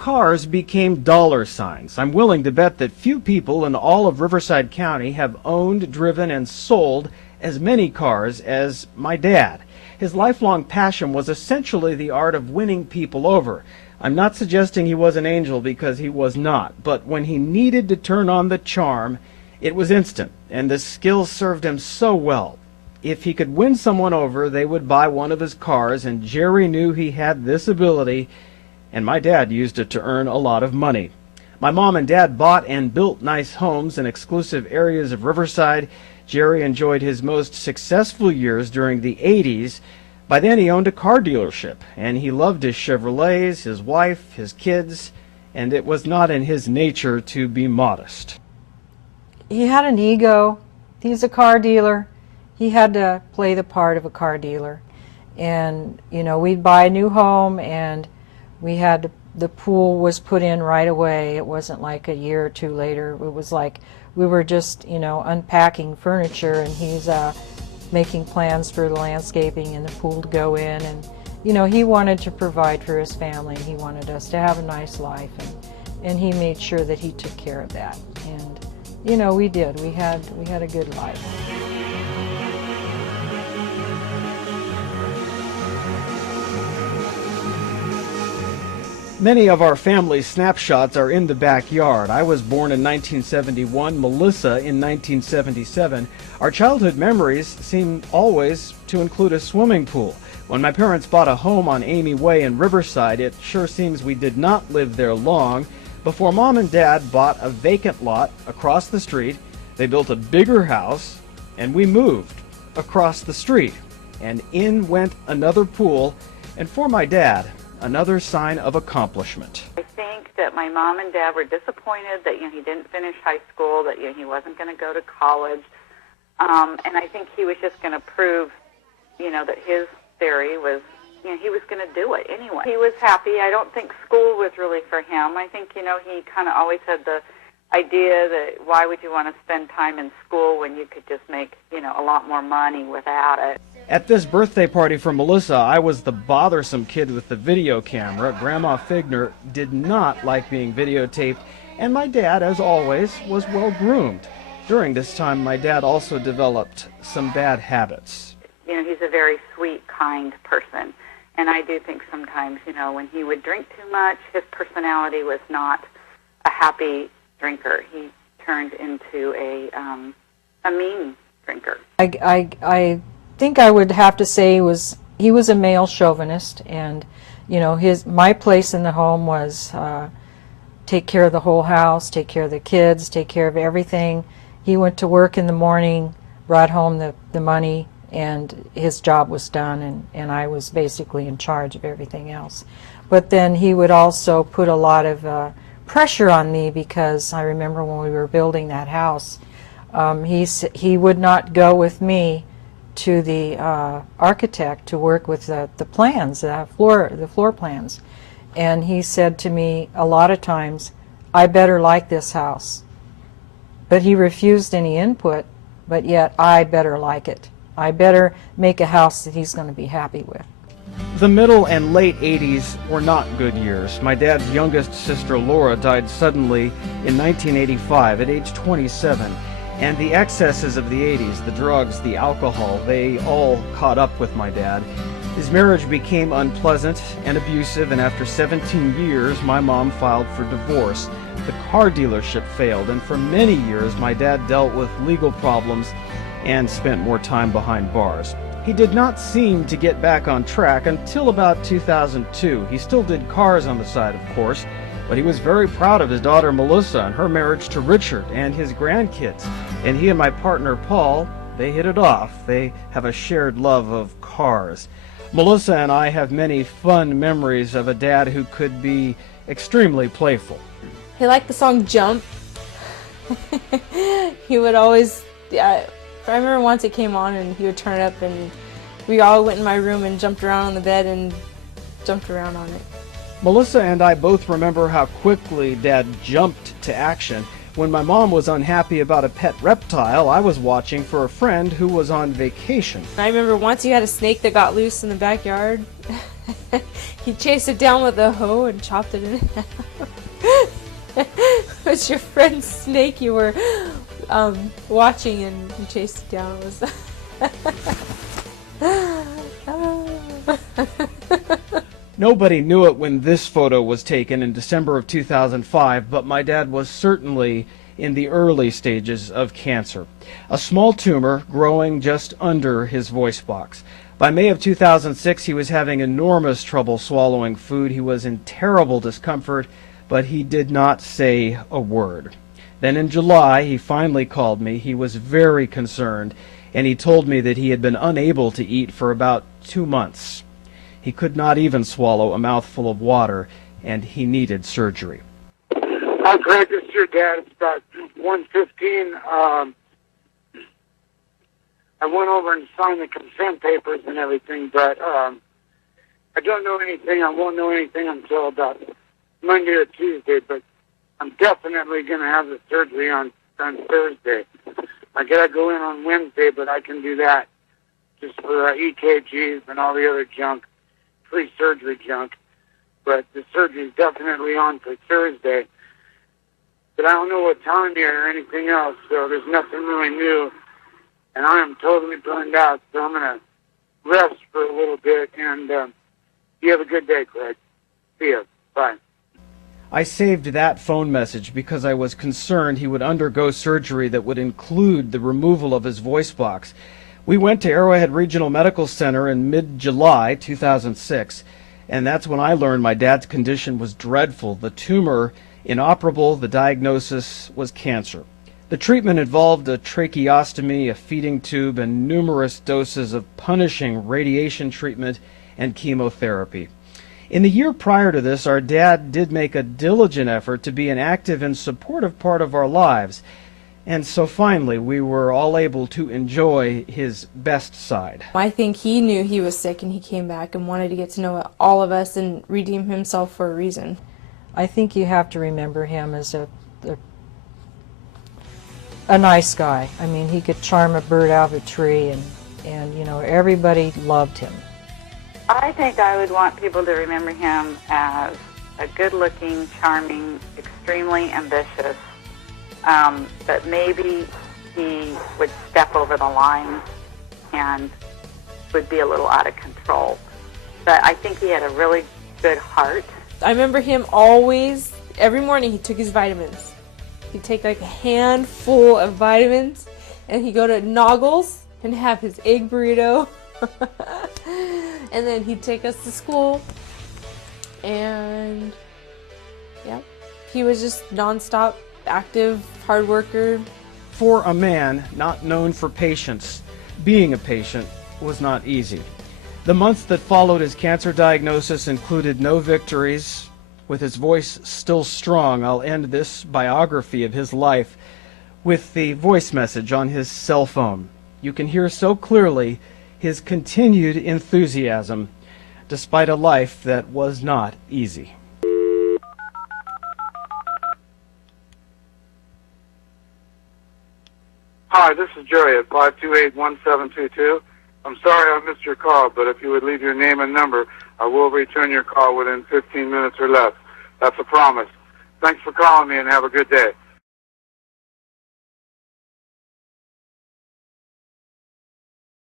cars became dollar signs. I'm willing to bet that few people in all of Riverside County have owned, driven, and sold as many cars as my dad. His lifelong passion was essentially the art of winning people over. I'm not suggesting he was an angel, because he was not, but when he needed to turn on the charm, it was instant, and the skill served him so well. If he could win someone over, they would buy one of his cars, and Jerry knew he had this ability, and my dad used it to earn a lot of money. My mom and dad bought and built nice homes in exclusive areas of Riverside. Jerry enjoyed his most successful years during the 80s. By then he owned a car dealership, and he loved his Chevrolets, his wife, his kids, and it was not in his nature to be modest. He had an ego. He's a car dealer. He had to play the part of a car dealer. And, you know, we'd buy a new home, and we had the pool was put in right away. It wasn't like a year or two later. It was like we were just, you know, unpacking furniture, and he's making plans for the landscaping and the pool to go in. And, you know, he wanted to provide for his family. He wanted us to have a nice life, and he made sure that he took care of that. And, you know, we did. We had a good life. Many of our family snapshots are in the backyard. I was born in 1971, Melissa in 1977. Our childhood memories seem always to include a swimming pool. When my parents bought a home on Amy Way in Riverside, it sure seems we did not live there long. Before Mom and Dad bought a vacant lot across the street, they built a bigger house, and we moved across the street. And in went another pool, and for my dad, another sign of accomplishment. I think that my mom and dad were disappointed that he didn't finish high school, that he wasn't going to go to college, and I think he was just going to prove, that his theory was, he was going to do it anyway. He was happy. I don't think school was really for him. I think, he kind of always had the idea that why would you want to spend time in school when you could just make, a lot more money without it. At this birthday party for Melissa, I was the bothersome kid with the video camera. Grandma Fiegener did not like being videotaped, and my dad, as always, was well groomed. During this time, my dad also developed some bad habits. He's a very sweet, kind person, and I do think sometimes, when he would drink too much, his personality was not a happy drinker. He turned into a mean drinker. I think I would have to say he was a male chauvinist, and my place in the home was take care of the whole house, take care of the kids, take care of everything. He went to work in the morning, brought home the money, and his job was done, and I was basically in charge of everything else. But then he would also put a lot of pressure on me, because I remember when we were building that house, he would not go with me to the architect to work with the plans, the floor plans. And he said to me a lot of times, I better like this house. But he refused any input, but yet I better like it. I better make a house that he's going to be happy with. The middle and late 80s were not good years. My dad's youngest sister, Laura, died suddenly in 1985 at age 27. And the excesses of the 80s, the drugs, the alcohol, they all caught up with my dad. His marriage became unpleasant and abusive, and after 17 years, my mom filed for divorce. The car dealership failed, and for many years, my dad dealt with legal problems and spent more time behind bars. He did not seem to get back on track until about 2002. He still did cars on the side, of course, but he was very proud of his daughter Melissa and her marriage to Richard and his grandkids. And he and my partner Paul, they hit it off. They have a shared love of cars. Melissa and I have many fun memories of a dad who could be extremely playful. He liked the song Jump. He would always, I remember once it came on and he would turn it up, and we all went in my room and jumped around on the bed and jumped around on it. Melissa and I both remember how quickly Dad jumped to action. When my mom was unhappy about a pet reptile, I was watching for a friend who was on vacation. I remember once you had a snake that got loose in the backyard. he chased it down with a hoe and chopped it in half. It was your friend's snake you were watching, and you chased it down. It was Nobody knew it when this photo was taken in December of 2005, but my dad was certainly in the early stages of cancer. A small tumor growing just under his voice box. By May of 2006, he was having enormous trouble swallowing food. He was in terrible discomfort, but he did not say a word. Then in July, he finally called me. He was very concerned, and he told me that he had been unable to eat for about 2 months. He could not even swallow a mouthful of water, and he needed surgery. Hi, Greg. This is your dad. It's about 1:15. I went over and signed the consent papers and everything, but I don't know anything. I won't know anything until about Monday or Tuesday, but I'm definitely going to have the surgery on Thursday. I got to go in on Wednesday, but I can do that just for EKGs and all the other junk, pre-surgery junk. But the surgery is definitely on for Thursday. But I don't know what time yet or anything else, so there's nothing really new. And I am totally burned out, so I'm going to rest for a little bit. And you have a good day, Craig. See ya. Bye. I saved that phone message because I was concerned he would undergo surgery that would include the removal of his voice box. We went to Arrowhead Regional Medical Center in mid-July 2006, and that's when I learned my dad's condition was dreadful. The tumor inoperable, the diagnosis was cancer. The treatment involved a tracheostomy, a feeding tube, and numerous doses of punishing radiation treatment and chemotherapy. In the year prior to this, our dad did make a diligent effort to be an active and supportive part of our lives. And so finally, we were all able to enjoy his best side. I think he knew he was sick, and he came back and wanted to get to know all of us and redeem himself for a reason. I think you have to remember him as a nice guy. I mean, he could charm a bird out of a tree, and you know, everybody loved him. I think I would want people to remember him as a good-looking, charming, extremely ambitious, but maybe he would step over the line and would be a little out of control. But I think he had a really good heart. I remember him always, every morning he took his vitamins. He'd take like a handful of vitamins, and he'd go to Noggles and have his egg burrito. And then he'd take us to school, and yeah, he was just nonstop, active, hard worker. For a man not known for patience, being a patient was not easy. The months that followed his cancer diagnosis included no victories. With his voice still strong, I'll end this biography of his life with the voice message on his cell phone. You can hear so clearly his continued enthusiasm, despite a life that was not easy. Hi, this is Jerry at 528-1722. I'm sorry I missed your call, but if you would leave your name and number, I will return your call within 15 minutes or less. That's a promise. Thanks for calling me, and have a good day.